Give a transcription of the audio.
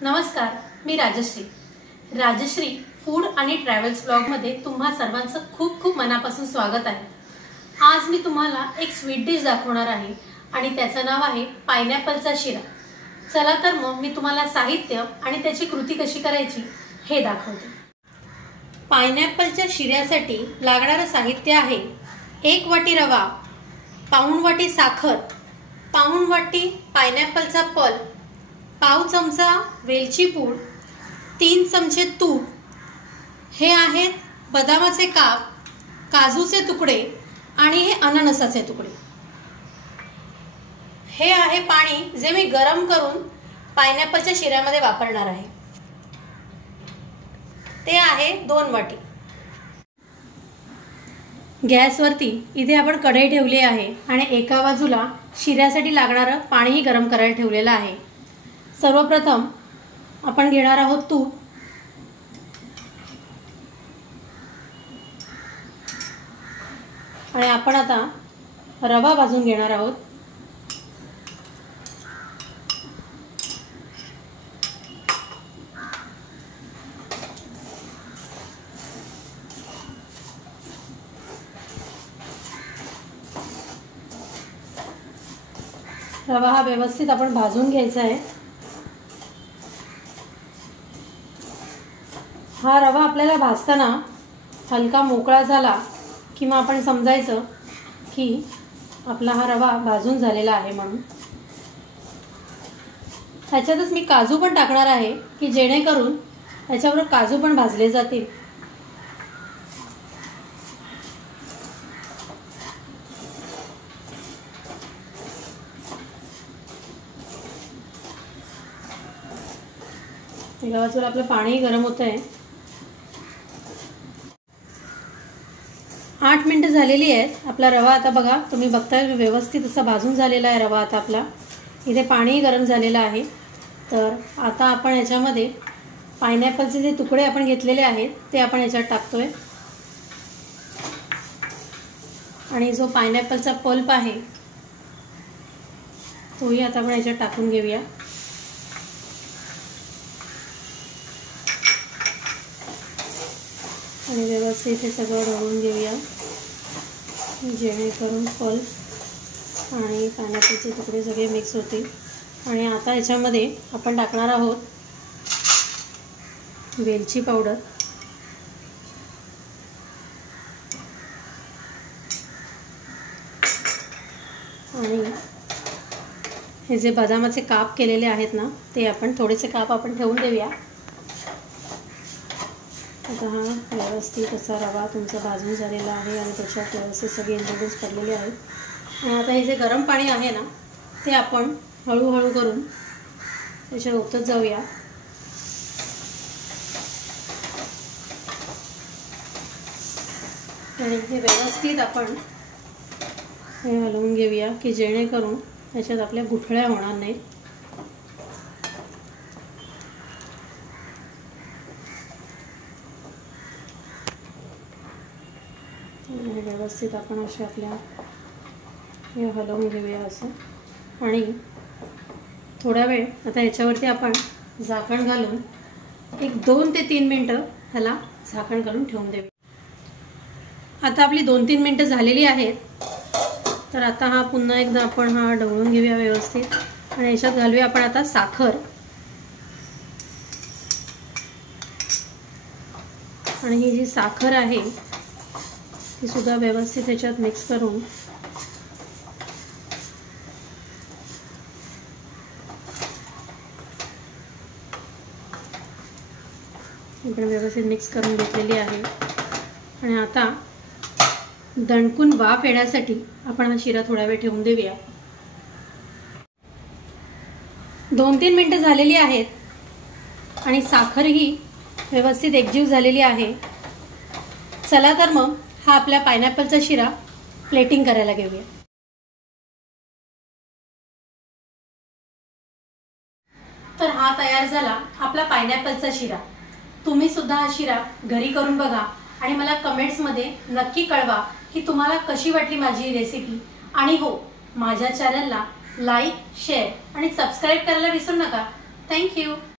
नमस्कार, मी राजश्री फूड आणि ट्रॅव्हल्स ब्लॉगमध्ये तुम्हा सर्वांचं खूप खूप मनापासून स्वागत आहे। आज मी तुम्हाला एक स्वीट डिश दाखवणार आहे आणि त्याचं नाव आहे पायनॅपलचा शिरा। चला तर मग मी तुम्हाला साहित्य आणि त्याची कृती कशी करायची हे दाखवते। पायनॅपलच्या शिऱ्यासाठी लागणारे साहित्य आहे 1 वाटी रवा, पाऊण वाटी साखर, पाऊण वाटी पायनॅपलचा पल्प, पाव चमचा वेलची पूड, 3 चमचे तूप, हे आहेत बदामाचे काप, काजूचे तुकडे आणि हे अननसाचे तुकडे। हे आहे पाणी जे मी गरम करून पायनॅपलच्या शिऱ्यामध्ये वापरणार आहे, ते आहे 2 वाटी। गॅसवरती इथे आपण कढई ठेवली आहे आणि एका बाजूला शिऱ्यासाठी लागणारं पाणीही गरम करायला ठेवलेलं आहे। सर्वप्रथम आपण घेणार आहोत तूप आणि आपण आता रवा भाजून घेणार आहोत। रवा हा व्यवस्थित आपण भाजून घ्यायचा आहे। हा रवा आपल्याला भाजताना हलका मोकळा झाला की मग आपण समजायचं की आपला हा रवा भाजून झालेला आहे म्हणून। त्याच्यातच मी काजू पण टाकणार आहे की जेणेकरून त्याच्याबरोबर काजू पण भाजले जातील। एका बाजूला आपलं पाणी गरम होत आहे। 8 मिनिटं झालेली आहेत। आपला रवा आता बघा, तुम्ही बघताय व्यवस्थित असा भाजून झालेला आहे रवा। आता आपला इथे पाणी गरम झालेलं आहे। तर आता आपण याच्यामध्ये पायनॅपलचे जे तुकडे आपण घेतलेले आहेत ते आपण याच्यात टाकतोय आणि जो पायनॅपलचा पल्प आहे तोही आता आपण याच्यात टाकून घेऊया। आणि व्यवस्थित हे सगळं ढवळून घेऊया जेणेकरून पल्प आणि पायनॅपलचे तुकडे सगळे मिक्स होतील। आणि आता याच्यामध्ये आपण टाकणार आहोत वेलची पावडर आणि हे जे बदामाचे काप केलेले आहेत ना ते आपण थोडेसे काप आपण ठेवून देऊया। आता हा व्यवस्थित असा रवा तुमचा भाजून झालेला आहे आणि त्याच्यात व्यवस्थित सगळे इन्ग्रेडियंट्स पडलेले आहेत। आणि आता हे जे गरम पाणी आहे ना ते आपण हळूहळू करून त्याच्यात ओतत जाऊया। आणि हे व्यवस्थित आपण हे हलवून घेऊया की जेणेकरून त्याच्यात आपल्या गुठळ्या होणार नाहीत। व्यवस्थित आपण असे आपल्या हे हलवून घेऊया असं। आणि थोडा वेळ आता याच्यावरती आपण झाकण घालून एक 2 ते 3 मिनिटं ह्याला झाकण घालून ठेवून देऊया। आता आपली 2-3 मिनिटं झालेली आहेत। तर आता हा पुन्हा एकदा आपण हा ढवळून घेऊया व्यवस्थित आणि याच्यात घालूया आपण आता साखर। आणि ही जी साखर आहे ती सुद्धा व्यवस्थित याच्यात मिक्स करून आपण व्यवस्थित मिक्स करून घेतलेली आहे। आणि आता दणकून वाफ येण्यासाठी आपण हा शिरा थोडा वेळ ठेवून देऊया। 2-3 मिनिटं झालेली आहेत आणि साखरही व्यवस्थित एकजीव झालेली आहे। चला तर मग हा आपल्या पायनॅपलचा शिरा प्लेटिंग करायला घेऊया। तर हा तयार झाला आपला पायनॅपलचा शिरा। तुम्ही सुद्धा हा शिरा घरी करून बघा आणि मला कमेंट्समध्ये नक्की कळवा की तुम्हाला कशी वाटली माझी रेसिपी। आणि हो, माझ्या चॅनलला लाईक, शेअर आणि सबस्क्राईब करायला विसरू नका। Thank you.